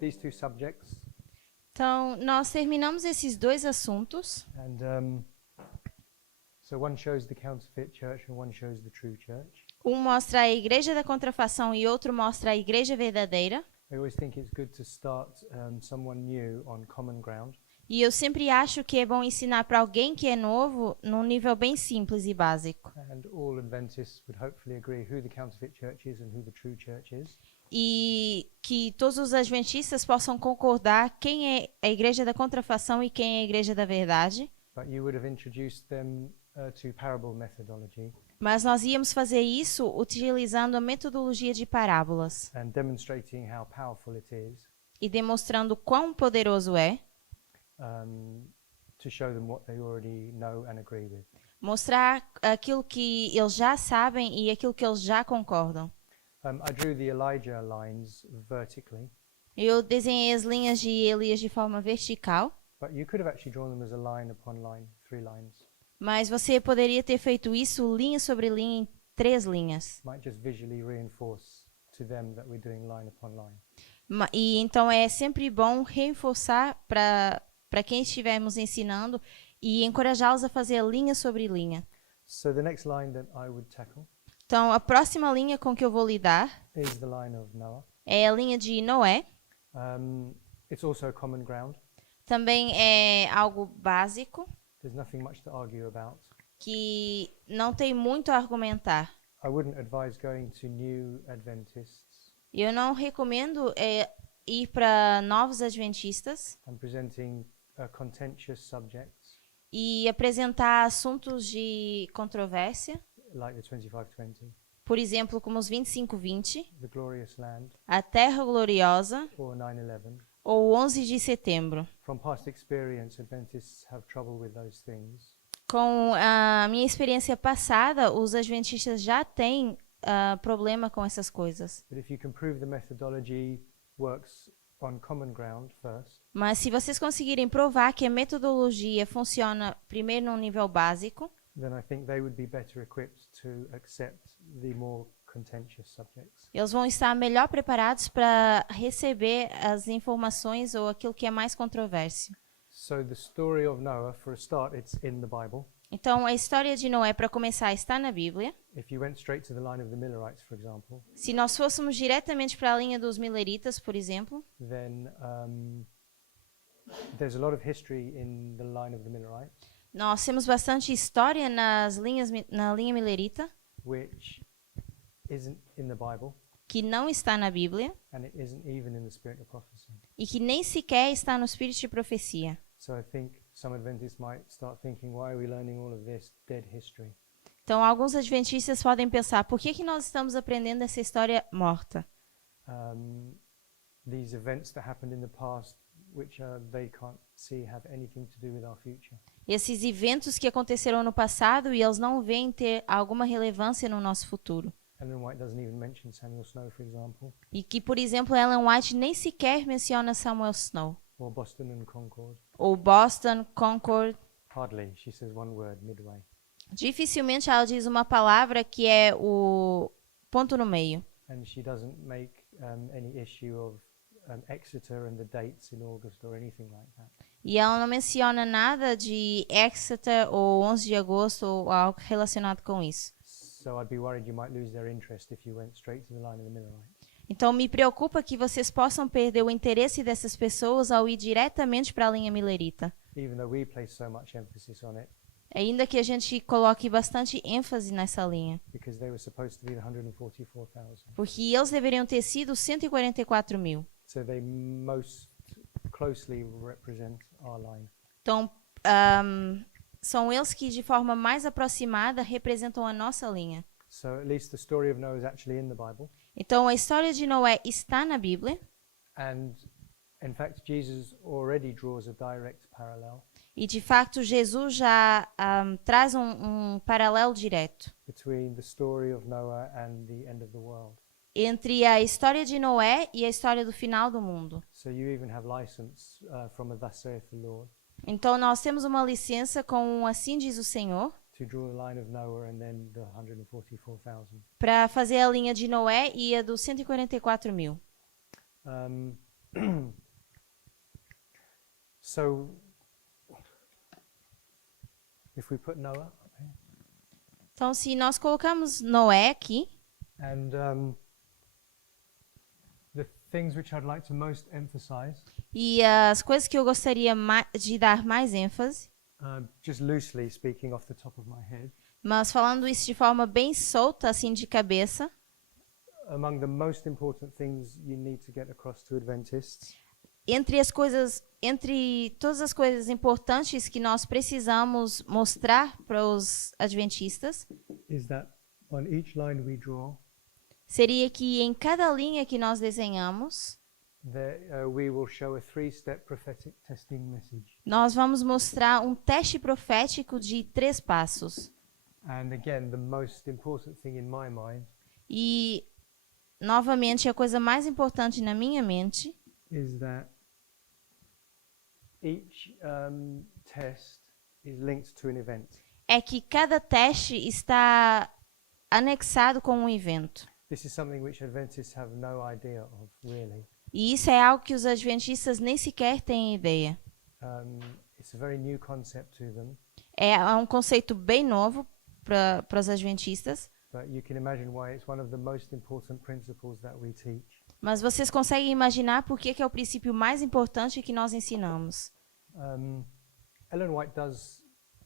these two subjects. Então, nós terminamos esses dois assuntos. And so one shows the counterfeit church and one shows the true church. Um mostra a igreja da contrafação e outro mostra a igreja verdadeira. I always think it's good to start someone new on common ground. E eu sempre acho que é bom ensinar para alguém que é novo num nível bem simples e básico. And all Adventists would hopefully agree who the counterfeit church is and who the true church is. E que todos os adventistas possam concordar quem é a igreja da contrafação e quem é a igreja da verdade. But you would have introduced them to parable methodology Mas nós íamos fazer isso utilizando a metodologia de parábolas and demonstrating how powerful it is e demonstrando quão poderoso é, to show them what they already know and agree with. mostrar aquilo que eles já sabem e aquilo que eles já concordam. I drew the Elijah lines vertically, Eu desenhei as linhas de Elias de forma vertical, but you could have actually drawn them as a line upon line, 3 lines. mas você poderia ter feito isso linha sobre linha em 3 linhas. Might just visually reinforce to them that we're doing line upon line. E então é sempre bom reforçar para quem estivermos ensinando e encorajá-los a fazer linha sobre linha. So the next line that I would tackle Então, a próxima linha com que eu vou lidar is the line of Noah. é a linha de Noé. It's also common ground. Também é algo básico There's nothing much to argue about. que não tem muito a argumentar. I wouldn't advise going to new Adventists Eu não recomendo ir para novos adventistas and presenting contentious subjects e apresentar assuntos de controvérsia, like the 2520, por exemplo, como os 25-20, the Glorious Land, a Terra Gloriosa or 9/11. ou 11 de setembro. From past experience, Adventists have trouble with those things. Com a minha experiência passada, os adventistas já têm problema com essas coisas. But if you can prove the methodology works on common ground first, Mas se vocês conseguirem provar que a metodologia funciona primeiro num nível básico, then I think they would be better equipped to accept the more contentious subjects. eles vão estar melhor preparados para receber as informações ou aquilo que é mais controverso. So the story of Noah, for a start, it's in the Bible. Então, a história de Noé, para começar, está na Bíblia. If you went straight to the line of the Millerites, for example, Se nós fôssemos diretamente para a linha dos Mileritas, por exemplo, then there's a lot of history in the line of the Millerites, nós temos bastante história na linha Milerita, which isn't in the Bible, que não está na Bíblia and it isn't even in the spirit of prophecy. e que nem sequer está no espírito de profecia. So I think some Adventists might start thinking, why are we learning all of this dead history? Então, alguns adventistas podem pensar, por que nós estamos aprendendo essa história morta? These events that happened in the past, which they can't see have anything to do with our future. Esses eventos que aconteceram no passado e eles não veem ter alguma relevância no nosso futuro. Ellen White doesn't even mention Samuel Snow, for example, E que, por exemplo, Ellen White nem sequer menciona Samuel Snow. or Boston and Concord. Ou Boston, Concord. Hardly. She says one word midway. Dificilmente ela diz uma palavra que é o ponto no meio. And she doesn't make any issue of Exeter and the dates in August or anything like that. E ela não menciona nada de Exeter ou 11 de agosto ou algo relacionado com isso. So I'd be worried you might lose their interest if you went straight to the line of the Millerites. Então me preocupa que vocês possam perder o interesse dessas pessoas ao ir diretamente para a linha milerita. Even though we place so much emphasis on it, Ainda que a gente coloque bastante ênfase nessa linha. because they were supposed to be the 144,000. Porque eles deveriam ter sido 144 mil. So they most closely represent our line. Então, são eles que de forma mais aproximada representam a nossa linha. So at least the story of Noah is actually in the Bible. Então, a história de Noé está na Bíblia. And in fact, Jesus already draws a direct parallel E, de fato, Jesus já traz um paralelo direto between the story of Noah and the end of the world. entre a história de Noé e a história do final do mundo. So you even have license from a Thus saith the Lord Então, nós temos uma licença com um Assim diz o Senhor to draw a line of Noah and then the 144,000. para fazer a linha de Noé e a dos 144 mil. Um, so, if we put Noah, Então, se nós colocamos Noé aqui, and the things which I'd like to most emphasize, e as coisas que eu gostaria de dar mais ênfase, just loosely speaking off the top of my head, mas falando isso de forma bem solta, assim de cabeça, among the most important things you need to get across to Adventists entre todas as coisas importantes que nós precisamos mostrar para os adventistas, is that on each line we draw, seria que em cada linha que nós desenhamos, we will show a 3-step prophetic testing message. nós vamos mostrar um teste profético de 3 passos. And again, the most important thing in my mind E, novamente, a coisa mais importante na minha mente is that each test is linked to an event. é que cada teste está anexado com um evento. This is something which Adventists have no idea of, really. E isso é algo que os adventistas nem sequer têm ideia. It's a very new concept to them, É um conceito bem novo para os adventistas, but you can imagine why it's one of the most important principles that we teach. mas vocês conseguem imaginar por que é o princípio mais importante que nós ensinamos. Ellen White does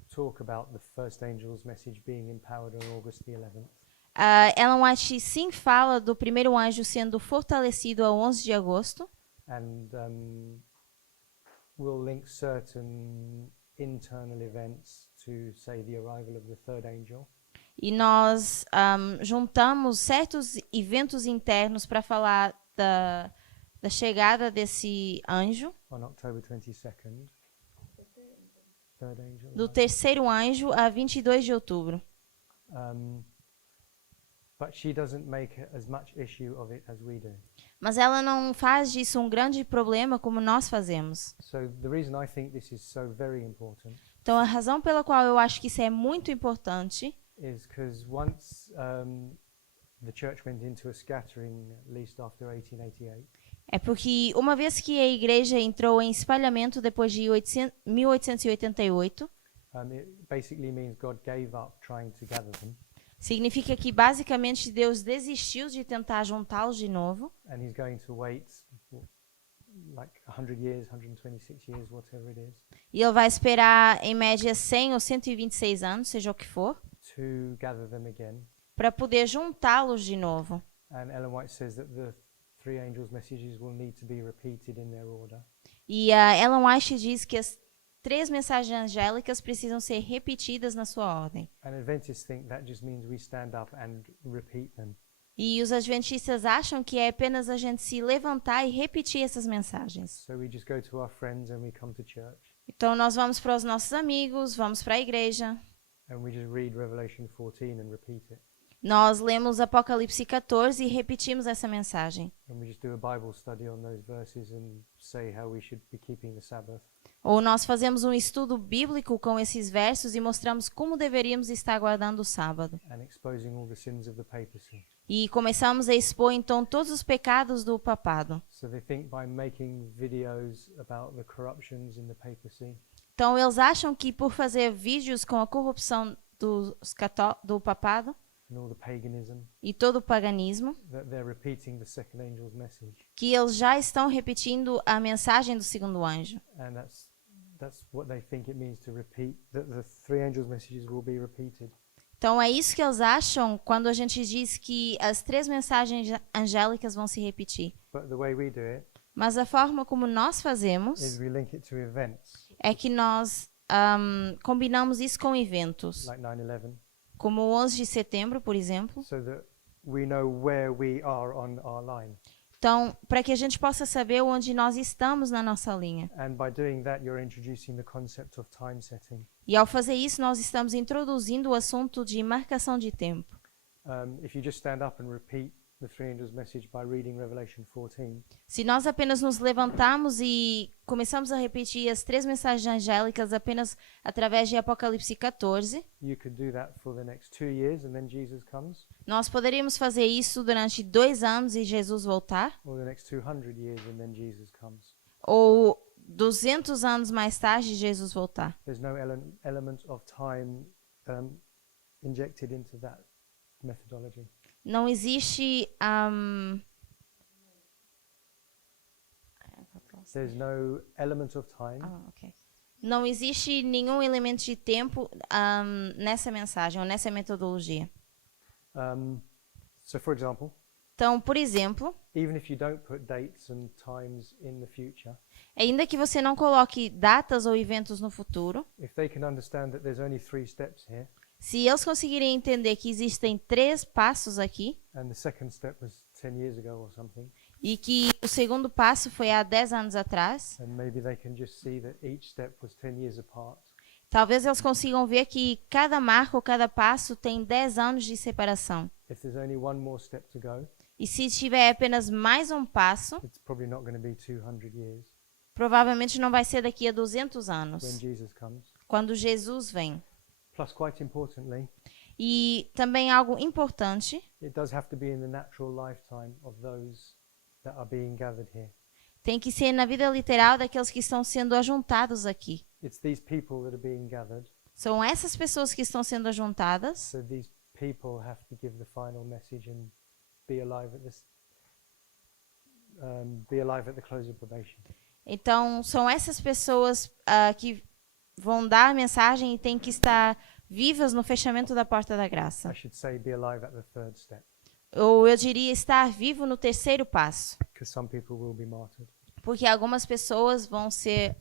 talk about the first angel's message being empowered on August the 11th. Ellen White sim fala do primeiro anjo sendo fortalecido ao 11 de agosto. And we'll link certain internal events to, say, the arrival of the third angel. E nós juntamos certos eventos internos para falar da chegada desse anjo, On October 22nd. Third angel. do terceiro anjo, a 22 de outubro. But she doesn't make as much issue of it as we do. Mas ela não faz disso um grande problema como nós fazemos. So the reason I think this is so very important Então, a razão pela qual eu acho que isso é muito importante is because once the church went into a scattering, at least after 1888, é porque uma vez que a igreja entrou em espalhamento depois de 1888, it basically means God gave up trying to gather them, significa que basicamente Deus desistiu de tentar juntá-los de novo. and He's going to wait like 100 years, 126 years, whatever it is, E ele vai esperar em média 100 ou 126 anos, seja o que for, to gather them again. para poder juntá-los de novo. And Ellen White says that the 3 angels' messages will need to be repeated in their order. E a Ellen White diz que as 3 mensagens angélicas precisam ser repetidas na sua ordem. And Adventists think that just means we stand up and repeat them. E os adventistas acham que é apenas a gente se levantar e repetir essas mensagens. So we just go to our friends and we come to church Então nós vamos para os nossos amigos, vamos para a igreja, and we just read Revelation 14 and repeat it. nós lemos Apocalipse 14 e repetimos essa mensagem. And we just do a Bible study on those verses and say how we should be keeping the Sabbath. Ou nós fazemos um estudo bíblico com esses versos e mostramos como deveríamos estar guardando o sábado. And exposing all the sins of the papacy. E começamos a expor então todos os pecados do papado. So they think by making videos about the corruptions in the papacy, Então eles acham que por fazer vídeos com a corrupção do papado and all the paganism, e todo o paganismo, that they're repeating the second angel's message. que eles já estão repetindo a mensagem do segundo anjo. And that's what they think it means to repeat, that the 3 angels' messages will be repeated. Então é isso que eles acham quando a gente diz que as 3 mensagens angélicas vão se repetir. But the way we do it Mas a forma como nós is fazemos we link it to events é que nós combinamos isso com eventos, like 9/11, como o 11 de setembro, por exemplo. so that we know where we are on our line. Então, para que a gente possa saber onde nós estamos na nossa linha. And by doing that, you're introducing the concept of time setting. E ao fazer isso, nós estamos introduzindo o assunto de marcação de tempo. If you just stand up and repeat the Three Angels message by reading Revelation 14, Se nós apenas nos levantarmos e começamos a repetir as 3 mensagens angélicas apenas através de Apocalipse 14, you could do that for the next 2 years and then Jesus comes, nós poderíamos fazer isso durante 2 anos e Jesus voltar, or the next 200 years and then Jesus comes. ou 200 anos mais tarde Jesus voltar. There's no element of time injected into that methodology. Não existe There's no element of time ok. Não existe nenhum elemento de tempo nessa mensagem ou nessa metodologia. So, for example, Então, por exemplo, even if you don't put dates and times in the future, ainda que você não coloque datas ou eventos no futuro, if they can understand that there's only 3 steps here, se eles conseguirem entender que existem 3 passos aqui and the second step was 10 years ago or something, e que o segundo passo foi há 10 anos atrás, and maybe they can just see that each step was 10 years apart, talvez eles consigam ver que cada marco, cada passo tem 10 anos de separação. if there's only one more step to go, E se tiver apenas mais um passo, it's probably not going to be 200 years provavelmente não vai ser daqui a 200 when anos, Jesus comes. quando Jesus vem. Plus, quite importantly, E também algo importante, it does have to be in the natural lifetime of those that are being gathered here. tem que ser na vida literal daqueles que estão sendo ajuntados aqui. It's these people that are being gathered, São essas pessoas que estão sendo ajuntadas. so these people have to give the final message and be alive at this, be alive at the close of probation. Então, são essas pessoas que vão dar a mensagem e têm que estar vivas no fechamento da porta da graça. I should say be alive at the third step, Ou eu diria estar vivo no terceiro passo, because some people will be martyred. porque algumas pessoas vão ser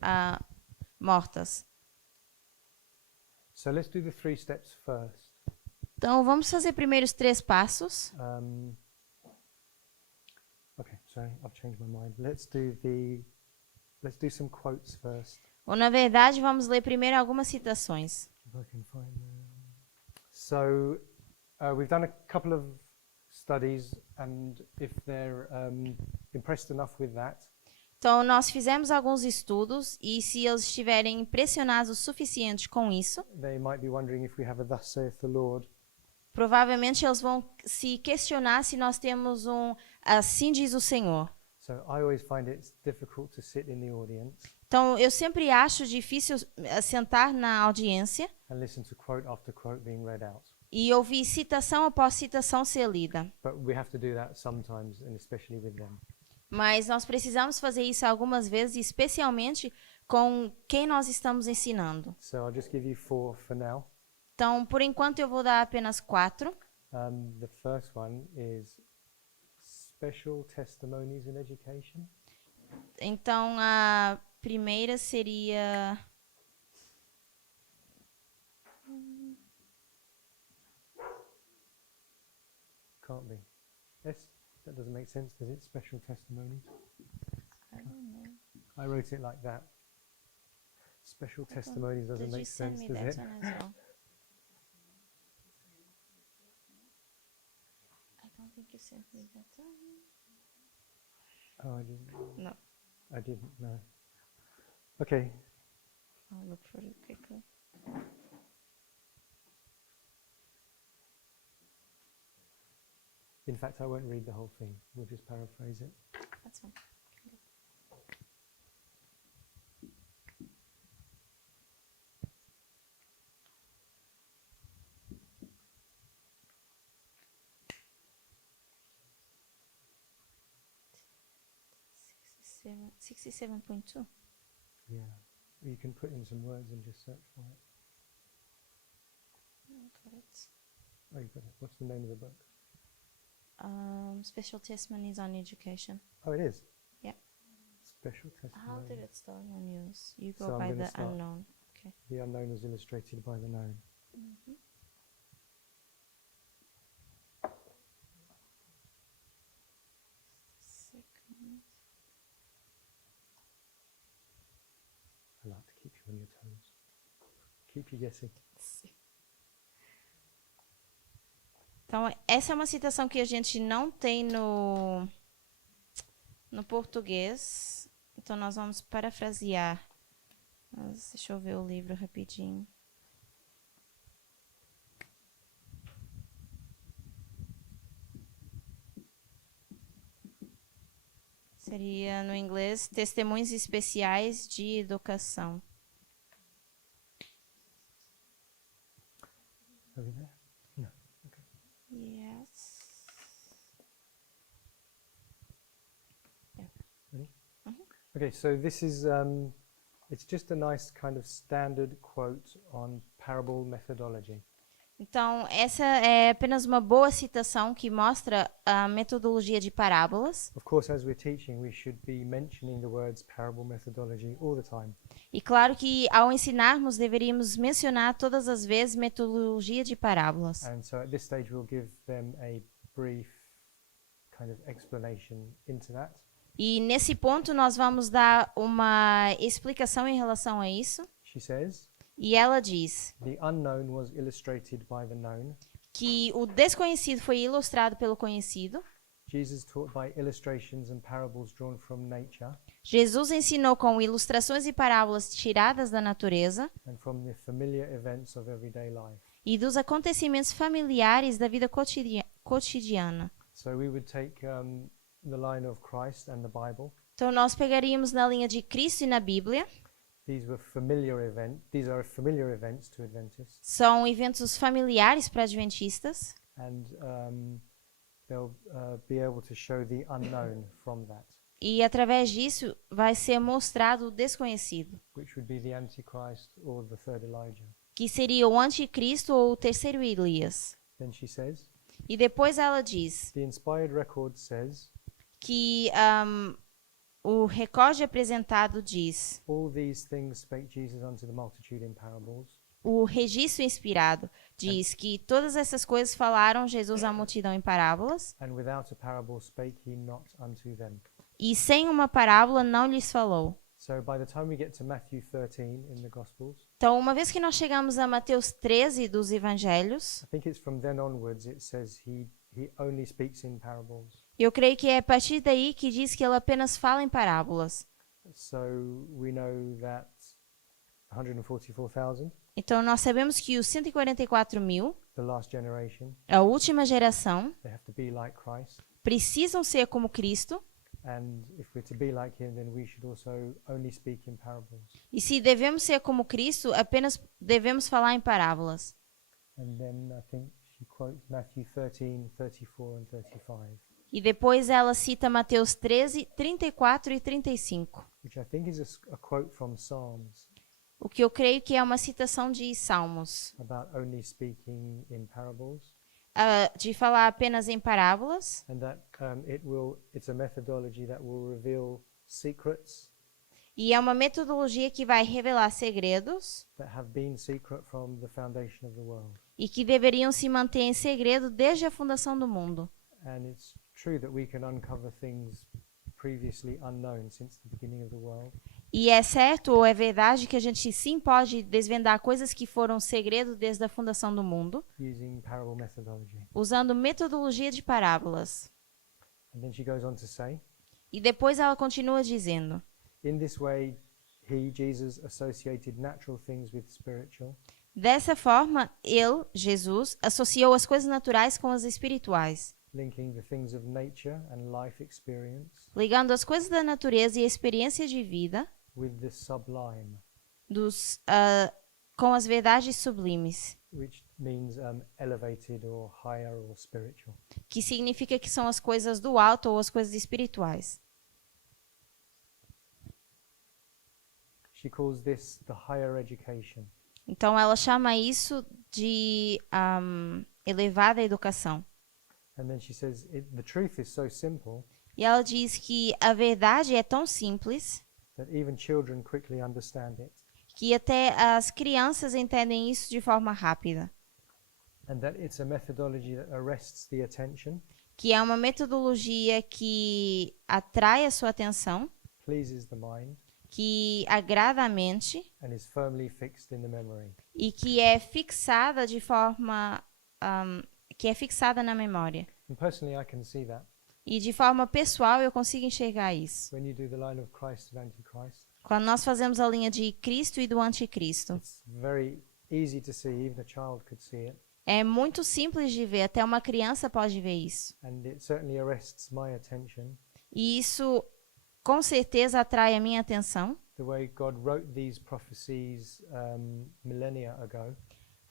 mortas. So let's do the 3 steps first. Então, vamos fazer primeiro os 3 passos. Okay, sorry, I've changed my mind. Let's do some quotes first. Ou, na verdade, vamos ler primeiro algumas citações. If I can find them. So we've done a couple of studies, and if they're impressed enough with that, Então, nós fizemos alguns estudos e se eles estiverem impressionados o suficiente com isso, they might be wondering if we have a "Thus saith the Lord." provavelmente eles vão se questionar se nós temos um assim diz o Senhor. So I always find it's difficult to sit in the audience Então, eu sempre acho difícil sentar na audiência and listen to quote after quote being read out. e ouvir citação após citação ser lida. But we have to do that sometimes, and especially with them. Mas nós precisamos fazer isso algumas vezes, especialmente com quem nós estamos ensinando. So I'll just give you 4 for now. Então, por enquanto, eu vou dar apenas 4. The first one is special testimonies in education. Então, a primeira seria... Can't be. Yes, that doesn't make sense, does it? Special testimonies. I wrote it like that. Special testimonies doesn't Did you make send sense, me does that it? one as well? I don't think you sent me that one. Oh, I didn't. No. I didn't know. Okay. I'll look for it quickly. In fact, I won't read the whole thing. We'll just paraphrase it. That's fine. Okay. 67.2. Yeah. You can put in some words and just search for it. Oh, you got it. What's the name of the book? Special testimonies on education. Oh, it is? Yeah. Special How testimonies. did it start on yours? You go So I'm by gonna the start. unknown. Okay. The unknown is illustrated by the known. Mhm. Second. I like to keep you on your toes. Keep you guessing. Let's see. Então, essa é uma citação que a gente não tem no português. Então, nós vamos parafrasear. Deixa eu ver o livro rapidinho. Seria, no inglês, Testemunhos Especiais de Educação. Over there? No. Okay. Yes. Ready? Mhm. Okay, so this is it's just a nice kind of standard quote on parable methodology. Então, essa é apenas uma boa citação que mostra a metodologia de parábolas. Of course, as we're teaching, we should be mentioning the words parable methodology all the time. E claro que, ao ensinarmos, deveríamos mencionar todas as vezes metodologia de parábolas. And so at this stage, we'll give them a brief kind of explanation into that. E nesse ponto, nós vamos dar uma explicação em relação a isso. She says, E ela diz the unknown was illustrated by the known. que o desconhecido foi ilustrado pelo conhecido. Jesus taught by illustrations and parables drawn from nature Jesus ensinou com ilustrações e parábolas tiradas da natureza and from the familiar events of everyday life. e dos acontecimentos familiares da vida cotidiana. So we would take the line of Christ and the Bible. Então, nós pegaríamos na linha de Cristo e na Bíblia. These are familiar events to Adventists, São eventos familiares para adventistas. and they'll be able to show the unknown from that, E, através disso, vai ser mostrado o desconhecido, which would be the Antichrist or the third Elijah. que seria o anticristo ou o terceiro Elias. Then she says, E depois ela diz the inspired record says, que o recorde apresentado diz, all these things spake Jesus unto the multitude in parables, o registro inspirado diz que todas essas coisas falaram Jesus à multidão em parábolas, and without a parable spake he not unto them. e sem uma parábola não lhes falou. So by the time we get to Matthew 13 in the Gospels, Então, uma vez que nós chegamos a Mateus 13 dos Evangelhos, I think it's from then onwards it says he only speaks in parables. eu creio que é a partir daí que diz que ela apenas fala em parábolas. So we know that 144,000, Então, nós sabemos que os 144.000, the last generation, a última geração, they have to be like Christ. precisam ser como Cristo. And if we're to be like him, then we should also only speak in parables. E se devemos ser como Cristo, apenas devemos falar em parábolas. And then I think she quotes Matthew 13, 34 and 35, E depois ela cita Mateus 13, 34 e 35, which I think is a quote from Psalms o que eu creio que é uma citação de Salmos, about only speaking in parables. de falar apenas em parábolas, And that it's a methodology that will reveal secrets e é uma metodologia que vai revelar segredos that have been secret from the foundation of the world. e que deveriam se manter em segredo desde a fundação do mundo. And it's true that we can uncover things previously unknown since the beginning of the world. E é certo ou é verdade que a gente sim pode desvendar coisas que foram segredo desde a fundação do mundo, Using parable methodology. usando metodologia de parábolas. And then she goes on to say, E depois ela continua dizendo: in this way, Jesus, associated natural things with spiritual, dessa forma, ele, Jesus, associou as coisas naturais com as espirituais, linking the things of nature and life experience ligando as coisas da natureza e a experiência de vida with the sublime, com as verdades sublimes, which means elevated or higher or spiritual. que significa que são as coisas do alto ou as coisas espirituais. She calls this the higher education. Então, ela chama isso de elevada educação. And then she says, the truth is so simple E ela diz que a verdade é tão simples that even children quickly understand it, que até as crianças entendem isso de forma rápida. and that it's a methodology that arrests the attention, Que é uma metodologia que atrai a sua atenção, pleases the mind, que agrada a mente and is firmly fixed in the memory. e que é fixada de forma que é fixada na memória. And personally, I can see that. E de forma pessoal eu consigo enxergar isso. When you do the line of Christ and Antichrist, Quando nós fazemos a linha de Cristo e do Anticristo, it's very easy to see, even a child could see it. é muito simples de ver, até uma criança pode ver isso. And it certainly arrests my attention. E isso com certeza atrai a minha atenção. The way God wrote these prophecies millennia ago,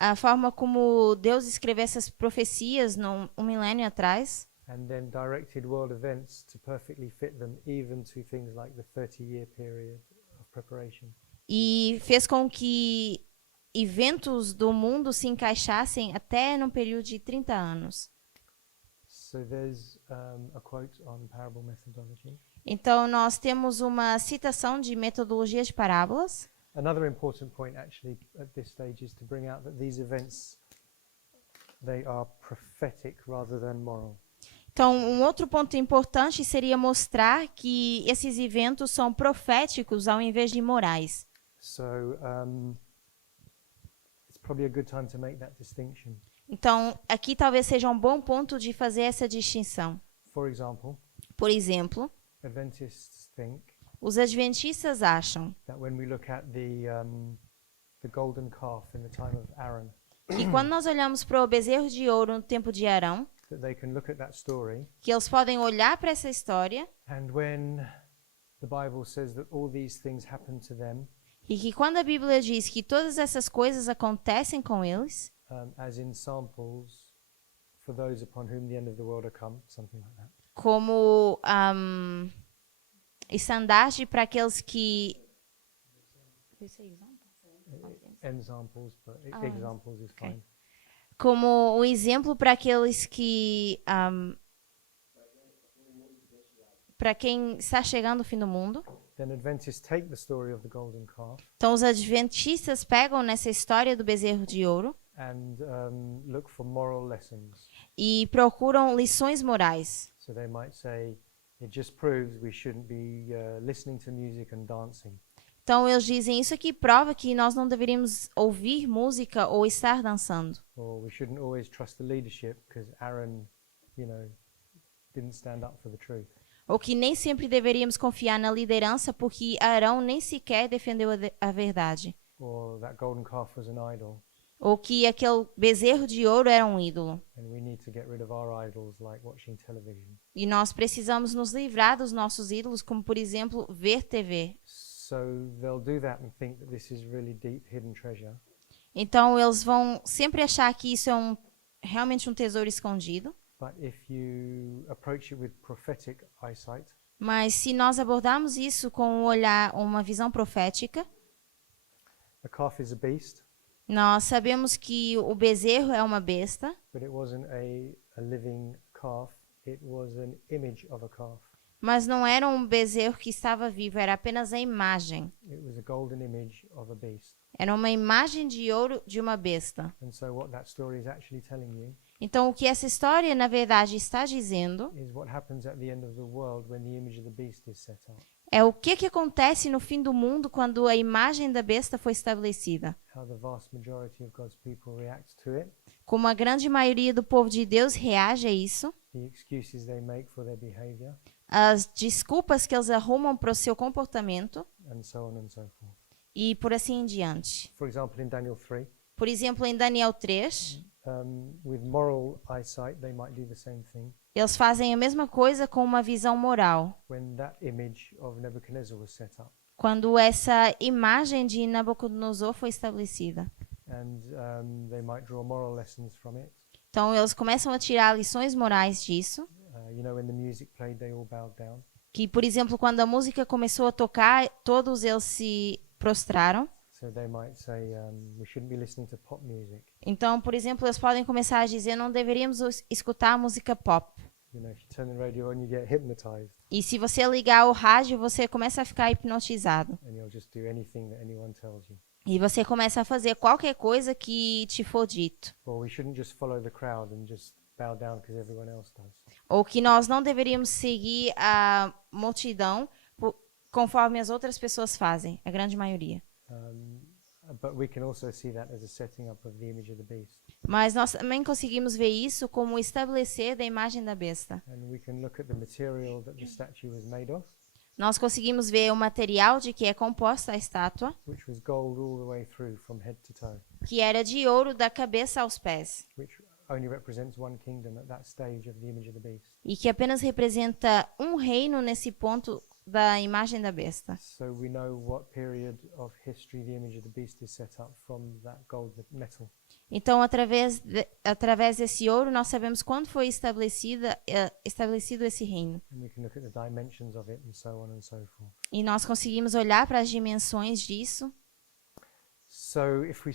A forma como Deus escreveu essas profecias um milênio atrás. and then directed world events to perfectly fit them, even to things like the 30-year period of preparation. E fez com que eventos do mundo se encaixassem até num período de 30 anos. So there's a quote on parable methodology. Então, nós temos uma citação de metodologia de parábolas. Another important point, actually, at this stage is to bring out that these events, they are prophetic rather than moral. Então, um outro ponto importante seria mostrar que esses eventos são proféticos ao invés de morais. So it's probably a good time to make that distinction. Então, aqui talvez seja um bom ponto de fazer essa distinção. For example, Por exemplo, Adventists think os adventistas acham that when we look at the golden calf in the time of Aaron, que quando nós olhamos para o bezerro de ouro no tempo de Arão, that they can look at that story, que eles podem olhar para essa história and when the Bible says that all these things happen to them, e que quando a Bíblia diz que todas essas coisas acontecem com eles, as in samples for those upon whom the end of the world are come, something like that. como estandarte para aqueles que Ensamples, but Oh, examples is okay. fine. como um exemplo para aqueles que para quem está chegando o fim do mundo. Then Adventists take the story of the golden calf Então os adventistas pegam nessa história do bezerro de ouro and look for moral lessons. e procuram lições morais. So they might say, it just proves we shouldn't be listening to music and dancing. Então eles dizem isso aqui prova que nós não deveríamos ouvir música ou estar dançando. Or we shouldn't always trust the leadership because Aaron, didn't stand up for the truth. Ou que nem sempre deveríamos confiar na liderança porque Arão nem sequer defendeu a verdade. Or that golden calf was an idol. Ou que aquele bezerro de ouro era um ídolo. And we need to get rid of our idols like watching television. E nós precisamos nos livrar dos nossos ídolos, como por exemplo, ver TV. So they'll do that and think that this is really deep hidden treasure. Então eles vão sempre achar que isso é realmente um tesouro escondido. But if you approach it with prophetic eyesight, Mas se nós abordarmos isso com um olhar, uma visão profética, a calf is a beast, nós sabemos que o bezerro é uma besta, but it wasn't a living calf. It was an image of a calf. mas não era um bezerro que estava vivo, era apenas a imagem. It was a golden image of a beast. Era uma imagem de ouro de uma besta. And so what that story is actually telling you Então, o que essa história, na verdade, está dizendo is what happens at the end of the world when the image of the beast is set up. é o que acontece no fim do mundo quando a imagem da besta foi estabelecida. How the vast majority of God's people react to it, Como a grande maioria do povo de Deus reage a isso, the excuses they make for their behavior, as desculpas que eles arrumam para o seu comportamento and so on and so forth. e por assim em diante. For example, in Daniel 3, Por exemplo, em Daniel 3, with moral eyesight, they might do the same thing. eles fazem a mesma coisa com uma visão moral. When that image of Nebuchadnezzar was set up, Quando essa imagem de Nabucodonosor foi estabelecida. and they might draw moral lessons from it. Então, eles começam a tirar lições morais disso. When the music played, they all bowed down. Que, por exemplo, quando a música começou a tocar, todos eles se prostraram. So they might say, we shouldn't be listening to pop music. Então, por exemplo, eles podem começar a dizer não deveríamos escutar música pop. If you turn the radio on, you get hypnotized, E se você ligar o rádio, você começa a ficar hipnotizado. and you'll just do anything that anyone tells you. E você começa a fazer qualquer coisa que te for dito. Or we shouldn't just follow the crowd and just bow down because everyone else does. Ou que nós não deveríamos seguir a multidão conforme as outras pessoas fazem, a grande maioria. But we can also see that as a setting up of the image of the beast. Mas nós também conseguimos ver isso como o estabelecer da imagem da besta. And we can look at the material that the statue was made of, Nós conseguimos ver o material de que é composta a estátua, which was gold all the way through from head to toe, que era de ouro da cabeça aos pés, which only represents one kingdom at that stage of the image of the beast. e que apenas representa um reino nesse ponto da imagem da besta. So we know what period of history the image of the beast is set up from that gold metal. Então, através desse ouro, nós sabemos quando foi estabelecido esse reino. And we can look at the dimensions of it and so on and so forth. E nós conseguimos olhar para as dimensões disso. So if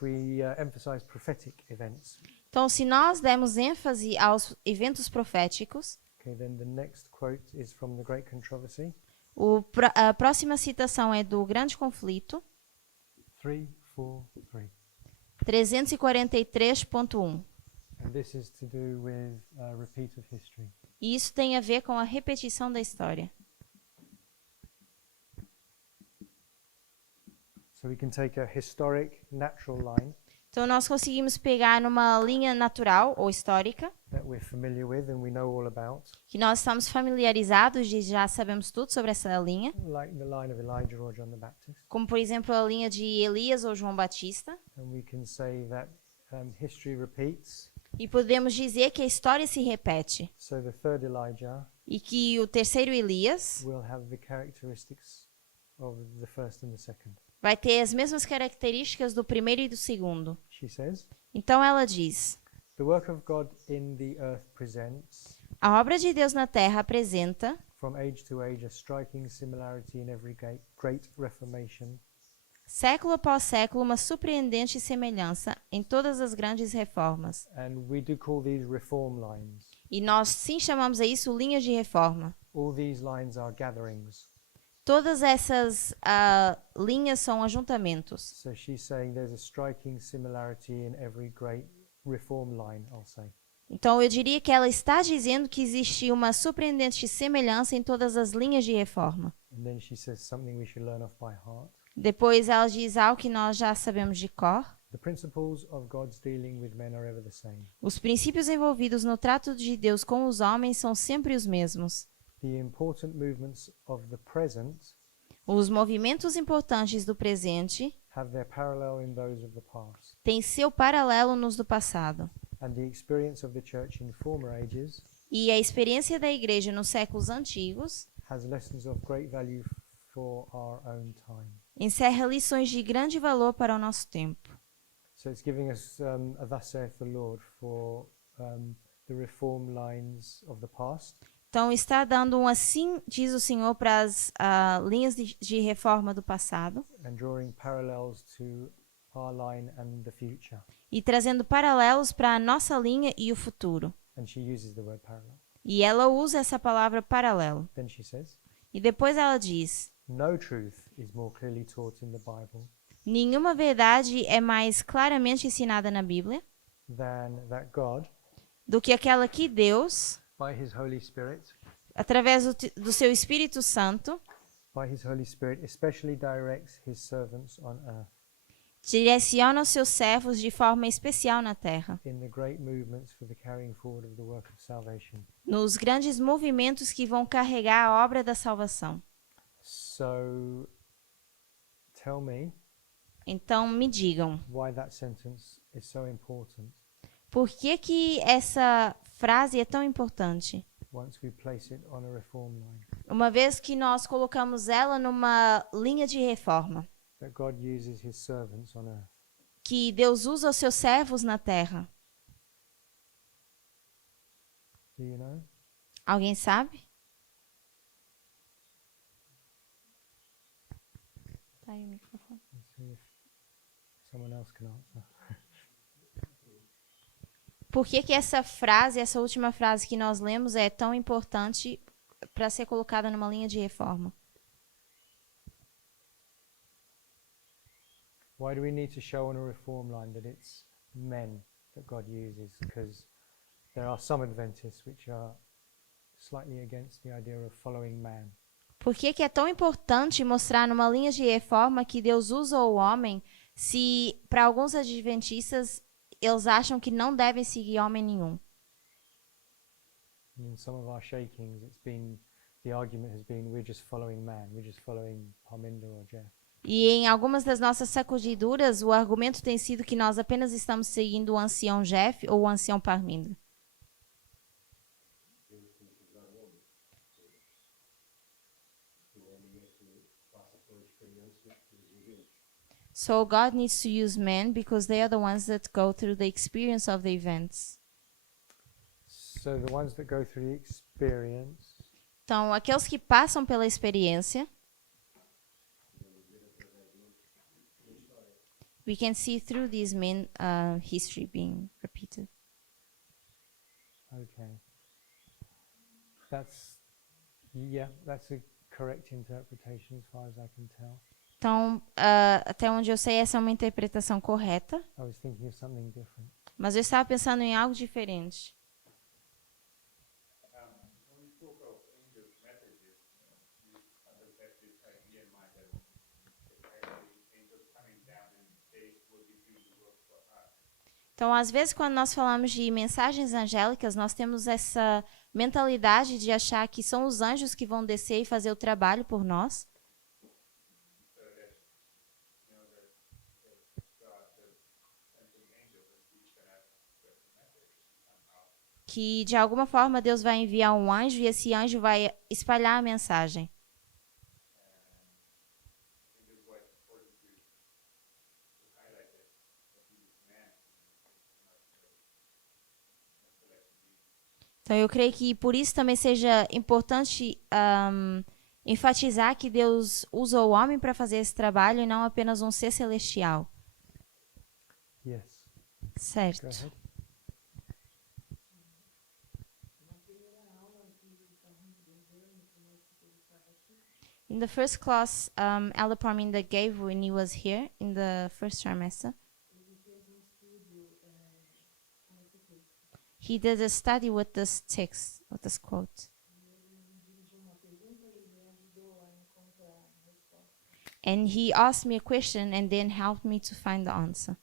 we emphasize prophetic events, Então, se nós demos ênfase aos eventos proféticos, okay, then the next quote is from the Great Controversy, a próxima citação é do Grande Conflito, 343. 343.1. And this is to do with repeat of history. E isso tem a ver com a repetição da história. So we can take a historic, natural line Então, nós conseguimos pegar numa linha natural ou histórica, that we're familiar with and we know all about, que nós estamos familiarizados e já sabemos tudo sobre essa linha, like the line of Elijah or John the Baptist. como, por exemplo, a linha de Elias ou João Batista. And we can say that history repeats. E podemos dizer que a história se repete So the third Elijah e que o terceiro Elias will have the characteristics of the first and the second. vai ter as mesmas características do primeiro e do segundo. She says, Então ela diz: the work of God in the earth presents, a obra de Deus na terra apresenta, from age to age, a striking similarity in every great reformation, século após século, uma surpreendente semelhança em todas as grandes reformas. and we do call these reform lines. E nós sim chamamos a isso linhas de reforma. All these lines are gatherings. Todas essas linhas são ajuntamentos. So she's saying there's a striking similarity in every great reform line, I'll say. Então eu diria que ela está dizendo que existe uma surpreendente semelhança em todas as linhas de reforma. And then she says something we should learn off by heart. Depois ela diz algo que nós já sabemos de cor. The principles of God's dealing with men are ever the same. Os princípios envolvidos no trato de Deus com os homens são sempre os mesmos. The important movements of the present Os movimentos importantes do presente have their parallel in those of the past. têm seu paralelo nos do passado. And the experience of the church in former ages E a experiência da igreja nos séculos antigos has lessons of great value for our own time. encerra lições de grande valor para o nosso tempo. So it's giving us a thus saith the Lord for the reform lines of the past. Então está dando um assim, diz o Senhor, para as linhas de reforma do passado And drawing parallels to our line and the future. e trazendo paralelos para a nossa linha e o futuro. And she uses the word parallel. E ela usa essa palavra paralelo. Then she says, E depois ela diz: no truth is more clearly taught in the Bible nenhuma verdade é mais claramente ensinada na Bíblia than that God, do que aquela que Deus, by his Holy Spirit, através do seu Espírito Santo, especially directs his servants on earth direciona os seus servos de forma especial na terra, in the great movements for the carrying forward of the work of salvation. nos grandes movimentos que vão carregar a obra da salvação. So tell me Então me digam, why that sentence is so important por que essa frase é tão importante? once we place it on a reform line. Uma vez que nós colocamos ela numa linha de reforma, That God uses his servants on earth. que Deus usa os seus servos na terra. Do you know? Alguém sabe? Tá aí o microfone. Let's see if someone else can answer. Por que essa frase, essa última frase que nós lemos é tão importante para ser colocada numa linha de reforma? Why do we need to show on a reform line that it's men that God uses? Because there are some Adventists which are slightly against the idea of following man. Por que é tão importante mostrar numa linha de reforma que Deus usa o homem, Se para alguns adventistas eles acham que não devem seguir homem nenhum. And in some of our shakings, the argument has been we're just following man, we're just following Parminder or Jeff. E em algumas das nossas sacudiduras, o argumento tem sido que nós apenas estamos seguindo o ancião Jeff ou o ancião Parminder. So God needs to use men because they are the ones that go through the experience of the events. So the ones that go through the experience, Então, aqueles que passam pela experiência, we can see through these men history being repeated. okay. That's a correct interpretation as far as I can tell. Então, até onde eu sei, essa é uma interpretação correta, I was thinking of something different. mas eu estava pensando em algo diferente. When you spoke of angels' messages, you understand this idea in my head. Angels coming down and they will be doing the work for us. Então, às vezes, quando nós falamos de mensagens angélicas, nós temos essa mentalidade de achar que são os anjos que vão descer e fazer o trabalho por nós. So that, you know, that God sends an angel and he's going to spread the message somehow. Que, de alguma forma, Deus vai enviar um anjo e esse anjo vai espalhar a mensagem. I think this is why it's important to highlight that he is man, not selection being. Então, eu creio que por isso também seja importante enfatizar que Deus usa o homem para fazer esse trabalho e não apenas um ser celestial. Yes. Go Certo. ahead. In the first class Ella Parminder gave when he was here in the first trimester, he did a study with this text, with this quote. And he asked me a question and then helped me to find the answer.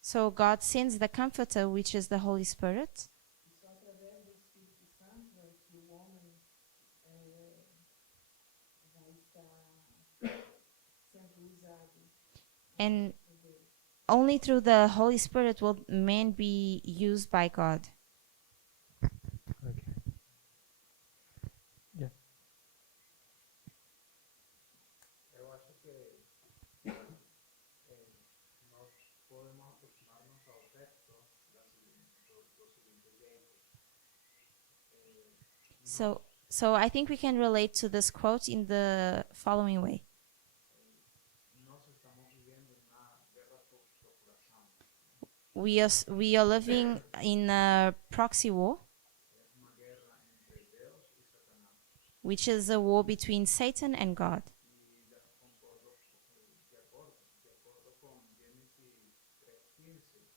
So God sends the Comforter, which is the Holy Spirit. And only through the Holy Spirit will man be used by God. Okay. Yeah. Eu acho que nós podemos aproximarnos ao texto do seguinte jeito. So I think we can relate to this quote in the following way. Nós estamos viviendo una guerra por procuración. We are living in a proxy war, Es una guerra entre Dios y Satanás. which is a war between Satan and God. Y de acuerdo con Génesis 3:15,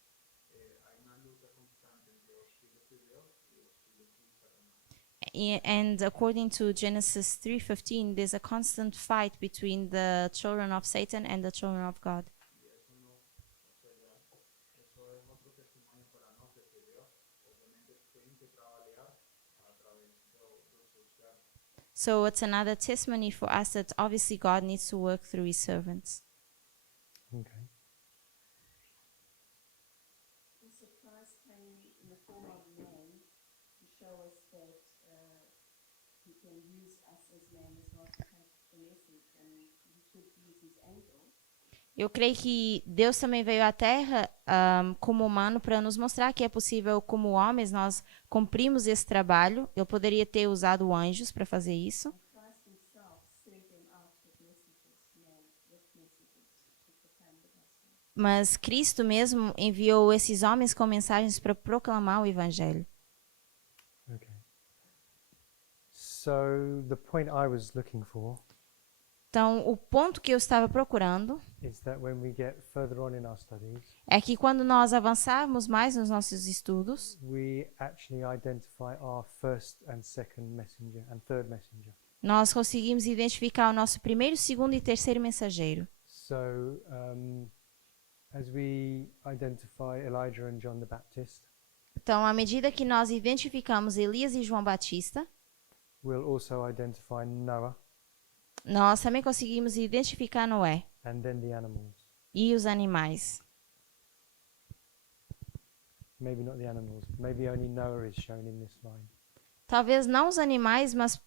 hay una lucha constante entre los hijos de Dios y los hijos de Satanás. And according to Genesis 3:15, there's a constant fight between the children of Satan and the children of God. Y eso no, o sea, eso es otro testimonio para nosotros de que Dios obviamente tiene que trabajar a través de sus siervos. So it's another testimony for us that obviously God needs to work through his servants. Okay. Also, Christ came in the form of man to show us that he can use us as man as well to take the message, and he could use his angels. Eu creio que Deus também veio à Terra como humano para nos mostrar que é possível, como homens, nós cumprimos esse trabalho. Eu poderia ter usado anjos para fazer isso, Christ himself sent them out with messages to proclaim the gospel. mas Cristo mesmo enviou esses homens com mensagens para proclamar o Evangelho. Okay. So the point I was looking for Então, Então, o ponto que eu estava procurando is that when we get further on in our studies, é que quando nós avançarmos mais nos nossos estudos, we actually identify our first and second messenger and third messenger. nós conseguimos identificar o nosso primeiro, segundo e terceiro mensageiro. So, as we identify Elijah and John the Baptist, Então, à medida que nós identificamos Elias e João Batista, we'll also identify Noah nós também conseguimos identificar Noé and then the animals. e os animais. Maybe not the animals. Maybe only Noah is shown in this line. Talvez não os animais, mas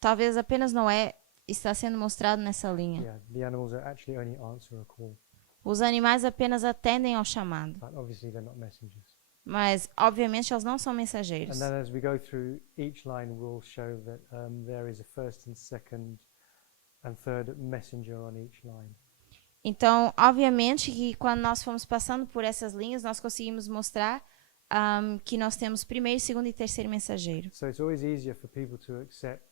talvez apenas Noé está sendo mostrado nessa linha. Yeah, the animals are actually only answer a call, Os animais apenas atendem ao chamado, but obviously they're not messengers. mas obviamente eles não são mensageiros. And then as we go through each line, we'll show that there is a first and second and third messenger on each line. Então, obviamente que quando nós fomos passando por essas linhas, nós conseguimos mostrar que nós temos primeiro, segundo e terceiro mensageiro. So it's always easier for people to accept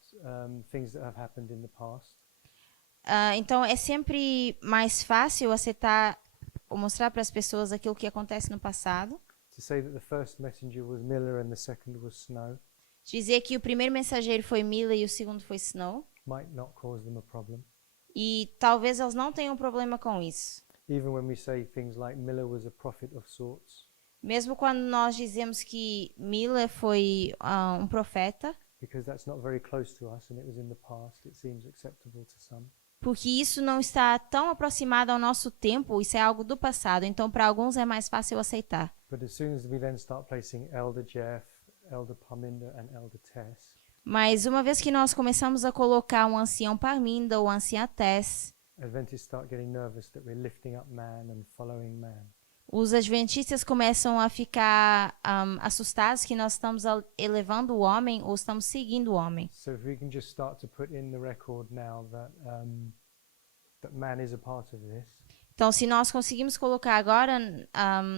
things that have happened in the past Então, é sempre mais fácil aceitar ou mostrar para as pessoas aquilo que acontece no passado. to say that the first messenger was Miller and the second was Snow Dizer que o primeiro mensageiro foi Mila e o segundo foi Snow. might not cause them a problem. E talvez eles não tenham problema com isso. Even when we say things like Miller was a prophet of sorts, Mesmo quando nós dizemos que Mila foi um profeta, because that's not very close to us and it was in the past, it seems acceptable to some. porque isso não está tão aproximado ao nosso tempo, isso é algo do passado, então para alguns é mais fácil aceitar. But as soon as we then start placing Elder Jeff, Elder Parminder and Elder Tess, Mas uma vez que nós começamos a colocar um ancião Parminda ou anciã Tess, Adventists start getting nervous that we're lifting up man and following man. os adventistas começam a ficar assustados que nós estamos elevando o homem ou estamos seguindo o homem. So if we can just start to put in the record now that that man is a part of this, Então, se nós conseguimos colocar agora